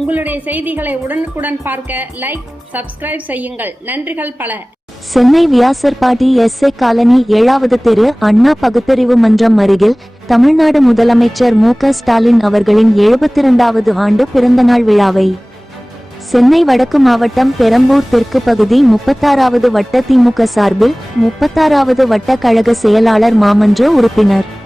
உங்களுடைய செய்திகளை உடனுக்குடன் பார்க்க லைக் சப்ஸ்கிரைப் செய்யுங்கள். நன்றிகள் பல. Chennai Vyasarpadi S A colony ஏழாவது தெரு அண்ணா பகுத்தறிவு மன்றம் அருகில் தமிழ்நாடு முதலமைச்சர் மு க ஸ்டாலின் அவர்களின் எழுபத்தி இரண்டாவது ஆண்டு பிறந்தநாள் விழாவை. சென்னை வடக்கு மாவட்டம் பெரம்பூர் தெற்கு பகுதி முப்பத்தாறாவது வட்ட திமுக சார்பில் முப்பத்தாறாவது வட்ட கழக செயலாளர் மாமன்ற உறுப்பினர்.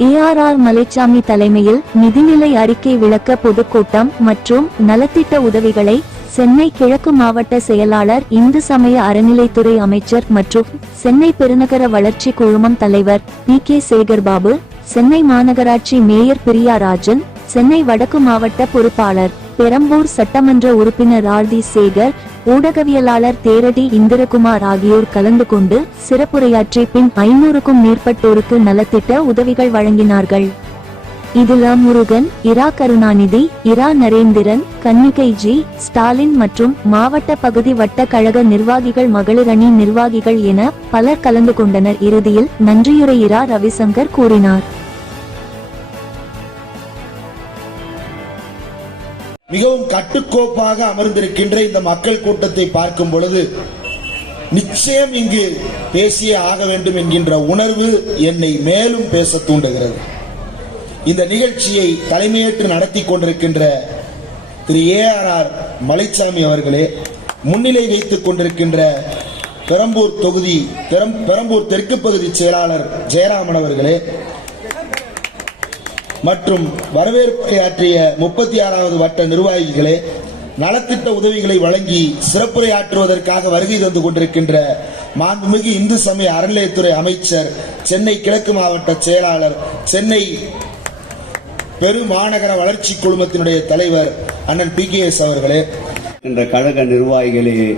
ஏஆர்ஆர் மலைச்சாமி தலைமையில் நிதிநிலை அறிக்கை விளக்க பொதுக்கூட்டம் மற்றும் நலத்திட்ட உதவிகளை சென்னை கிழக்கு மாவட்ட செயலாளர் இந்து சமய அறநிலைத்துறை அமைச்சர் மற்றும் சென்னை பெருநகர வளர்ச்சி குழுமம் தலைவர் பி கே சேகர்பாபு சென்னை மாநகராட்சி மேயர் பிரியா ராஜன் சென்னை வடக்கு மாவட்ட பொறுப்பாளர் பெரம்பூர் சட்டமன்ற உறுப்பினர் ஆர் டி சேகர் ஊடகவியலாளர் தேரடி இந்திரகுமார் ஆகியோர் கலந்து கொண்டு சிறப்புரையாற்றி பின் ஐநூறுக்கும் மேற்பட்டோருக்கு நலத்திட்ட உதவிகள் வழங்கினார்கள். இதில் முருகன் இரா கருணாநிதி இரா நரேந்திரன் கன்னிகைஜி ஸ்டாலின் மற்றும் மாவட்ட பகுதி வட்ட கழக நிர்வாகிகள் மகளிர் அணி நிர்வாகிகள் என பலர் கலந்து கொண்டனர். இறுதியில் நன்றியுரை இரா ரவிசங்கர் கூறினார். மிகவும் கட்டுக்கோப்பாக அமர்ந்திருக்கின்ற இந்த மக்கள் கூட்டத்தை பார்க்கும் பொழுது நிச்சயம் இங்கு பேசியே ஆக வேண்டும் என்கின்ற உணர்வு என்னை மேலும் பேச தூண்டுகிறது. இந்த நிகழ்ச்சியை தலைமையேற்று நடத்தி கொண்டிருக்கின்ற Thiru A R R Malaichamy அவர்களே முன்னிலை வைத்துக் கொண்டிருக்கின்ற பெரம்பூர் தொகுதி பெரம்பூர் தெற்கு பகுதி செயலாளர் ஜெயராமன் அவர்களே மற்றும் வரவேற்புரையாற்றிய முப்பத்தி ஆறாவது வட்ட நிர்வாகிகளே நலத்திட்ட உதவிகளை வழங்கி சிறப்புரையாற்றுவதற்காக வருகை தந்து கொண்டிருக்கின்ற மாண்புமிகு இந்து சமய அறநிலையத்துறை அமைச்சர் சென்னை கிழக்கு மாவட்ட செயலாளர் சென்னை பெருமாநகர வளர்ச்சி குழுமத்தினுடைய தலைவர் அண்ணன் பி. கே. எஸ். அவர்களே. என்ற கழக நிர்வாகிகளே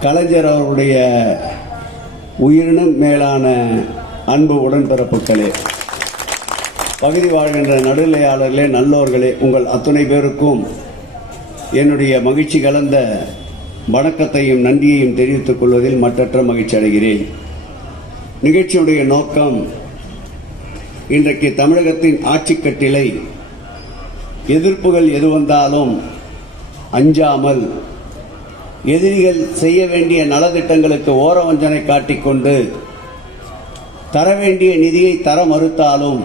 கலைஞர் அவருடைய உயிரினும் மேலான அன்பு உடன்பிறப்புகளே. பகுதி வாழ்கின்ற நடுநிலையாளர்களே நல்லோர்களே உங்கள் அத்துணை பேருக்கும் என்னுடைய மகிழ்ச்சி கலந்த வணக்கத்தையும் நன்றியையும் தெரிவித்துக் கொள்வதில் மற்றற்ற மகிழ்ச்சி அடைகிறேன். நிகழ்ச்சியுடைய நோக்கம் இன்றைக்கு தமிழகத்தின் ஆட்சிக்கட்டிலை எதிர்ப்புகள் எது வந்தாலும் அஞ்சாமல் எதிரிகள் செய்ய வேண்டிய நலத்திட்டங்களுக்கு ஓரவஞ்சனை காட்டிக்கொண்டு தர வேண்டிய நிதியை தர மறுத்தாலும்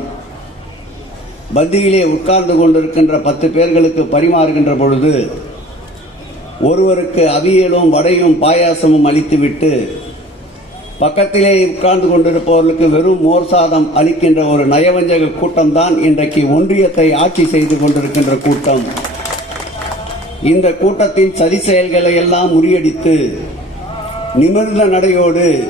பந்தியிலே உட்கார்ந்து கொண்டிருக்கின்ற பத்து பேர்களுக்கு பரிமாறுகின்ற பொழுது ஒருவருக்கு அவியலும் வடையும் பாயாசமும் அளித்துவிட்டு பக்கத்திலே உட்கார்ந்து கொண்டிருப்பவர்களுக்கு வெறும் மோர் சாதம் அளிக்கின்ற ஒரு நயவஞ்சக கூட்டம்தான் இன்றைக்கு ஒன்றியத்தை ஆட்சி செய்து கொண்டிருக்கின்ற கூட்டம். இந்த கூட்டத்தின் சதி செயல்களை எல்லாம் முறியடித்து நிமிர்ந்த நடையோடு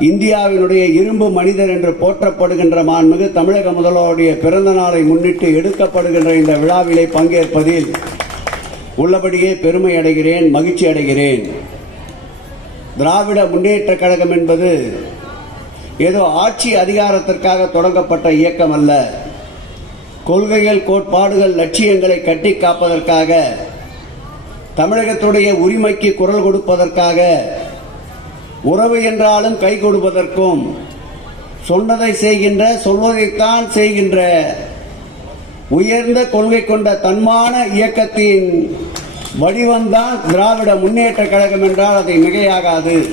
இந்தியாவினுடைய இரும்பு மனிதர் என்று போற்றப்படுகின்ற மாண்புமிகு தமிழக முதல்வருடைய பிறந்த நாளை முன்னிட்டு எடுக்கப்படுகின்ற இந்த விழாவிலே பங்கேற்பதில் உள்ளபடியே பெருமை அடைகிறேன் மகிழ்ச்சி அடைகிறேன். திராவிட முன்னேற்ற கழகம் என்பது ஏதோ ஆட்சி அதிகாரத்திற்காக தொடங்கப்பட்ட இயக்கம் அல்ல. கொள்கைகள் கோட்பாடுகள் லட்சியங்களை கட்டி காப்பதற்காக தமிழகத்துடைய உரிமைக்கு குரல் கொடுப்பதற்காக உறவு என்றாலும் கை கொடுப்பதற்கும் சொன்னதை செய்கின்ற சொல்வதைத்தான் செய்கின்ற உயர்ந்த கொள்கை கொண்ட தன்மான இயக்கத்தின் வடிவம்தான் திராவிட முன்னேற்ற கழகம் என்றால் அதை மிகையாகாது.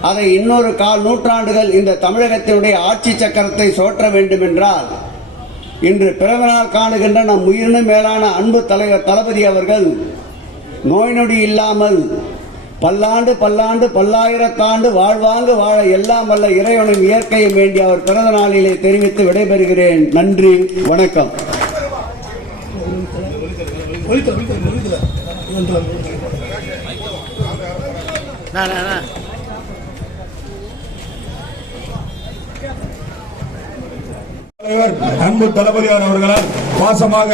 அதை இன்னொரு கால் நூற்றாண்டுகள் இந்த தமிழகத்தினுடைய ஆட்சி சக்கரத்தை சோற்ற வேண்டும் என்றால் இன்று பிறந்தநாள் காணுகின்ற நம் உயிரினும் மேலான அன்பு தலைவர் தளபதி அவர்கள் நோய் நொடி இல்லாமல் பல்லாண்டு பல்லாண்டு பல்லாயிரத்தாண்டு வாழ்வாங்கு வாழ எல்லாம் வல்ல இறைவனின் இயற்கையும் வேண்டி அவர் பிறந்த நாளிலே தெரிவித்து விடைபெறுகிறேன். நன்றி வணக்கம். தலைவர் அன்பு தளபதியார் அவர்களால் பாசமாக